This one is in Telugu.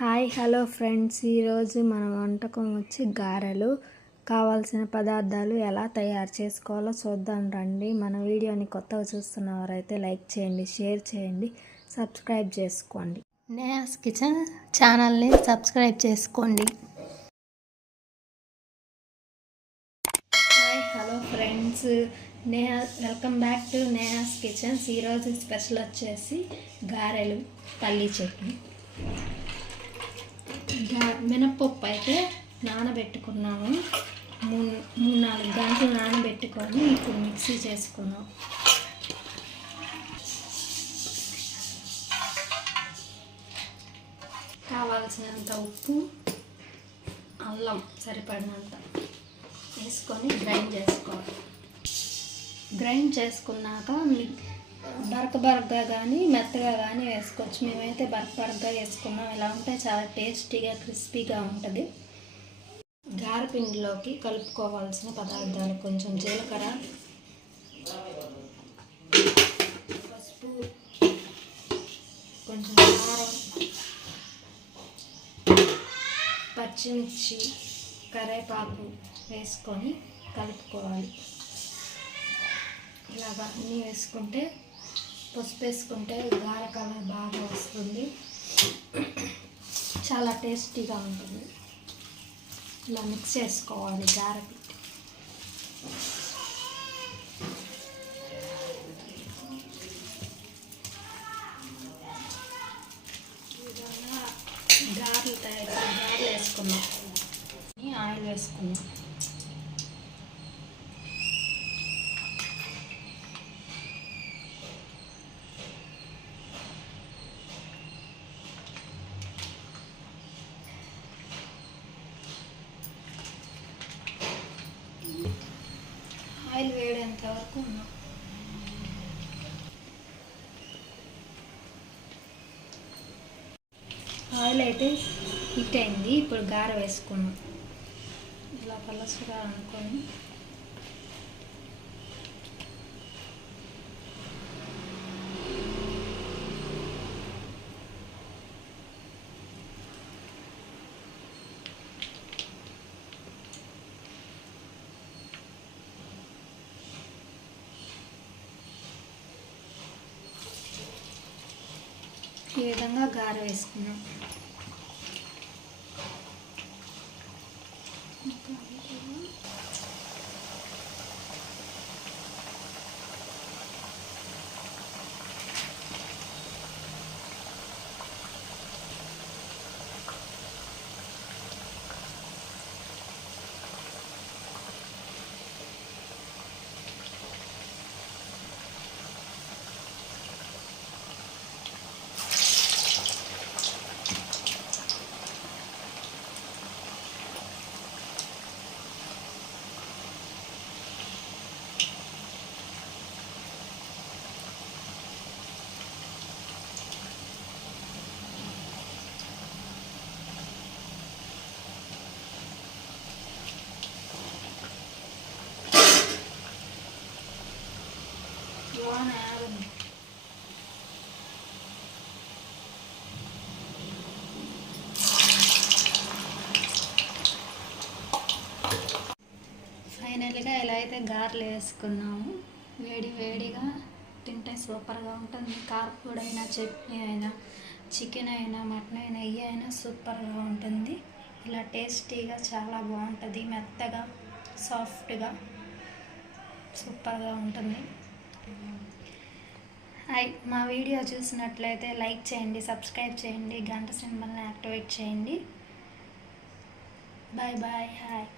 హాయ్ హలో ఫ్రెండ్స్, ఈరోజు మన వంటకం వచ్చి గారెలు. కావాల్సిన పదార్థాలు ఎలా తయారు చేసుకోవాలో చూద్దాం రండి. మన వీడియోని కొత్తగా చూస్తున్నవారైతే లైక్ చేయండి, షేర్ చేయండి, సబ్స్క్రైబ్ చేసుకోండి. నేహాస్ కిచెన్ ఛానల్ని సబ్స్క్రైబ్ చేసుకోండి. Hi hello friends, welcome back to Neha's kitchens. ఈరోజు స్పెషల్ వచ్చేసి గారెలు, పల్లీ చట్నీ. మినప్పప్పు అయితే నానబెట్టుకున్నాము. 3-4 గంటలు నానబెట్టుకొని ఇప్పుడు మిక్సీ చేసుకున్నాం. కావాల్సినంత ఉప్పు, అల్లం సరిపడినంత వేసుకొని గ్రైండ్ చేసుకోవాలి. గ్రైండ్ చేసుకున్నాక బరకగా కానీ మెత్తగా కానీ వేసుకోవచ్చు. మేమైతే బరకగా వేసుకున్నాం. ఇలా ఉంటే చాలా టేస్టీగా క్రిస్పీగా ఉంటుంది. గారెపిండిలోకి కలుపుకోవాల్సిన పదార్థాలు: కొంచెం జీలకర్ర, పసుపు, కొంచెం కారం, పచ్చిమిర్చి, కరివేపాకు వేసుకొని కలుపుకోవాలి. ఇలాగా అన్నీ వేసుకుంటే, పసుపు వేసుకుంటే గారె కలర్ బాగా వస్తుంది, చాలా టేస్టీగా ఉంటుంది. ఇలా మిక్స్ చేసుకోవాలి గారె పిండి. గారెలు వేసుకున్నాం. ఆయిల్ వేసుకున్నాం. ఆయిల్ వేడేంత వరకు ఉన్నాం. ఆయిల్ అయితే హీట్ అయింది. ఇప్పుడు గారె వేసుకున్నాం. ఇలా పలసగా అనుకొని ఈ విధంగా గారె వేసుకున్నాం. ఫైనల్గా ఇలా అయితే గారెలు వేసుకున్నాము. వేడిగా తింటే సూపర్గా ఉంటుంది. కారపొడి అయినా, చట్నీ అయినా, చికెన్ అయినా, మటన్ అయినా, నెయ్యి అయినా సూపర్గా ఉంటుంది. ఇలా టేస్టీగా చాలా బాగుంటుంది. మెత్తగా, సాఫ్ట్గా సూపర్గా ఉంటుంది. మా వీడియో చూసినట్లయితే లైక్ చేయండి, సబ్స్క్రైబ్ చేయండి, గంట సింబల్ని యాక్టివేట్ చేయండి. Bye bye. హాయ్.